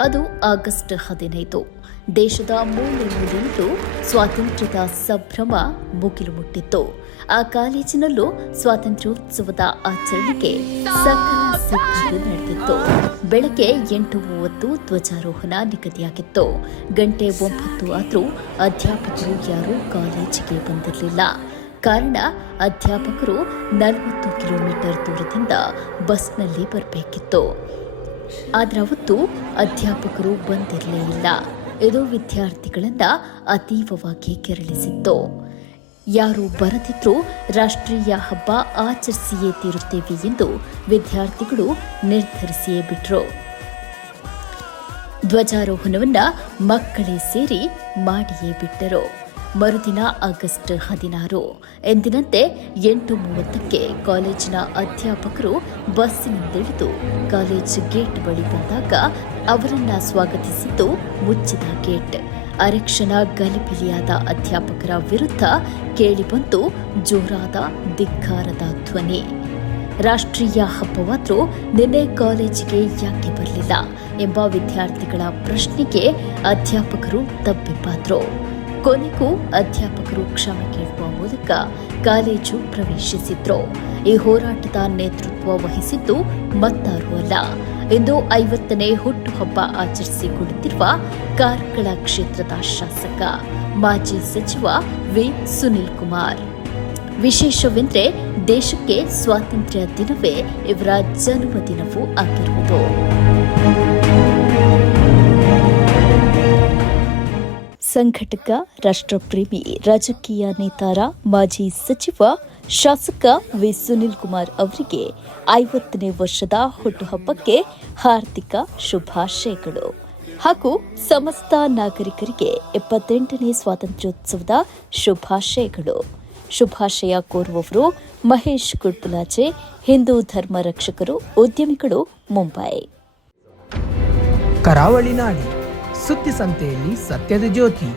ಅದು ಆಗಸ್ಟ್ ಹದಿನೈದು. ದೇಶದ ಮೂಲೆ ಮೂಲೆಯಲ್ಲೂ ಸ್ವಾತಂತ್ರ್ಯದ ಸಂಭ್ರಮ ಮುಗಿಲು ಮುಟ್ಟಿತ್ತು ಆ ಕಾಲೇಜಿನಲ್ಲೂ ಸ್ವಾತಂತ್ರ್ಯೋತ್ಸವದ ಆಚರಣೆಗೆ ಸಕಲ ಸಿದ್ಧತೆ ನಡೆದಿತ್ತು. ಬೆಳಗ್ಗೆ ಎಂಟು ಮೂವತ್ತು ಧ್ವಜಾರೋಹಣ ನಿಗದಿಯಾಗಿತ್ತು. ಗಂಟೆ ಒಂಬತ್ತು ಆದರೂ ಅಧ್ಯಾಪಕರು ಯಾರೂ ಕಾಲೇಜಿಗೆ ಬಂದಿರಲಿಲ್ಲ. ಕಾರಣ, ಅಧ್ಯಾಪಕರು ನಲವತ್ತು ಕಿಲೋಮೀಟರ್ ದೂರದಿಂದ ಬಸ್ನಲ್ಲಿ ಬರಬೇಕಿತ್ತು. ಆದ್ರೆ ಅವತ್ತು ಅಧ್ಯಾಪಕರು ಬಂದಿರಲೇ ಇಲ್ಲ. ಇದು ವಿದ್ಯಾರ್ಥಿಗಳನ್ನ ಅತೀವವಾಗಿ ಕೆರಳಿಸಿತ್ತು. ಯಾರು ಬರದಿದ್ರೂ ರಾಷ್ಟ್ರೀಯ ಹಬ್ಬ ಆಚರಿಸಿಯೇ ತೀರುತ್ತೇವೆ ಎಂದು ವಿದ್ಯಾರ್ಥಿಗಳು ನಿರ್ಧರಿಸಿಯೇ ಬಿಟ್ರು. ಧ್ವಜಾರೋಹಣವನ್ನ ಮಕ್ಕಳೇ ಸೇರಿ ಮಾಡಿಯೇ ಬಿಟ್ಟರು. ಮರುದಿನ ಆಗಸ್ಟ್ ಹದಿನಾರು. ಎಂದಿನಂತೆ ಎಂಟು ಮೂವತ್ತಕ್ಕೆ ಕಾಲೇಜಿನ ಅಧ್ಯಾಪಕರು ಬಸ್ಸಿನಿಂದಿಳಿದು ಕಾಲೇಜ್ ಗೇಟ್ ಬಳಿ ಬಂದಾಗ ಅವರನ್ನ ಸ್ವಾಗತಿಸಿದ್ದು ಮುಚ್ಚಿದ ಗೇಟ್. ಅರೆಕ್ಷಣ ಗಲಿಬಿಲಿಯಾದ ಅಧ್ಯಾಪಕರ ವಿರುದ್ಧ ಕೇಳಿಬಂತು ಜೋರಾದ ಧಿಕ್ಕಾರದ ಧ್ವನಿ. ರಾಷ್ಟ್ರೀಯ ಹಬ್ಬವಾದರೂ ನಿನ್ನೆ ಕಾಲೇಜಿಗೆ ಯಾಕೆ ಬರಲಿಲ್ಲ ಎಂಬ ವಿದ್ಯಾರ್ಥಿಗಳ ಪ್ರಶ್ನೆಗೆ ಅಧ್ಯಾಪಕರು ತಬ್ಬಿಬ್ಬಾದ್ರು ಕೊನೆಗೂ ಅಧ್ಯಾಪಕರು ಕ್ಷಮೆ ಕೇಳುವ ಮೂಲಕ ಕಾಲೇಜು ಪ್ರವೇಶಿಸಿದ್ರು. ಈ ಹೋರಾಟದ ನೇತೃತ್ವ ವಹಿಸಿದ್ದು ಮತ್ತಾರೂ ಅಲ್ಲ. ಇಂದು ಐವತ್ತನೇ ಹುಟ್ಟುಹಬ್ಬ ಆಚರಿಸಿಕೊಳ್ಳುತ್ತಿರುವ ಕಾರ್ಕಳ ಕ್ಷೇತ್ರದ ಶಾಸಕ, ಮಾಜಿ ಸಚಿವ ವಿ. ಸುನಿಲ್ ಕುಮಾರ್. ವಿಶೇಷವೆಂದರೆ ದೇಶಕ್ಕೆ ಸ್ವಾತಂತ್ರ್ಯ ದಿನವೇ ಇವರ ಜನ್ಮದಿನವೂ ಆಗಿರುವುದು. ಸಂಘಟಕ, ರಾಷ್ಟ್ರಪ್ರೇಮಿ, ರಾಜಕೀಯ ನೇತಾರ, ಮಾಜಿ ಸಚಿವ, ಶಾಸಕ ವಿ. ಸುನಿಲ್ ಕುಮಾರ್ ಅವರಿಗೆ ಐವತ್ತನೇ ವರ್ಷದ ಹುಟ್ಟುಹಬ್ಬಕ್ಕೆ ಹಾರ್ದಿಕ ಶುಭಾಶಯಗಳು. ಹಾಗೂ ಸಮಸ್ತ ನಾಗರಿಕರಿಗೆ ಎಪ್ಪತ್ತೆಂಟನೇ ಸ್ವಾತಂತ್ರ್ಯೋತ್ಸವದ ಶುಭಾಶಯಗಳು. ಶುಭಾಶಯ ಕೋರುವವರು ಮಹೇಶ್ ಕುಡ್ಪುಲಾಚೆ ಹಿಂದೂ ಧರ್ಮ ರಕ್ಷಕರು, ಉದ್ಯಮಿಗಳು, ಮುಂಬೈ. ಕರಾವಳಿ ನಾಡಿ. ಸುದ್ದಿ ಸಂತೆಯಲ್ಲಿ ಸತ್ಯದ ಜ್ಯೋತಿ.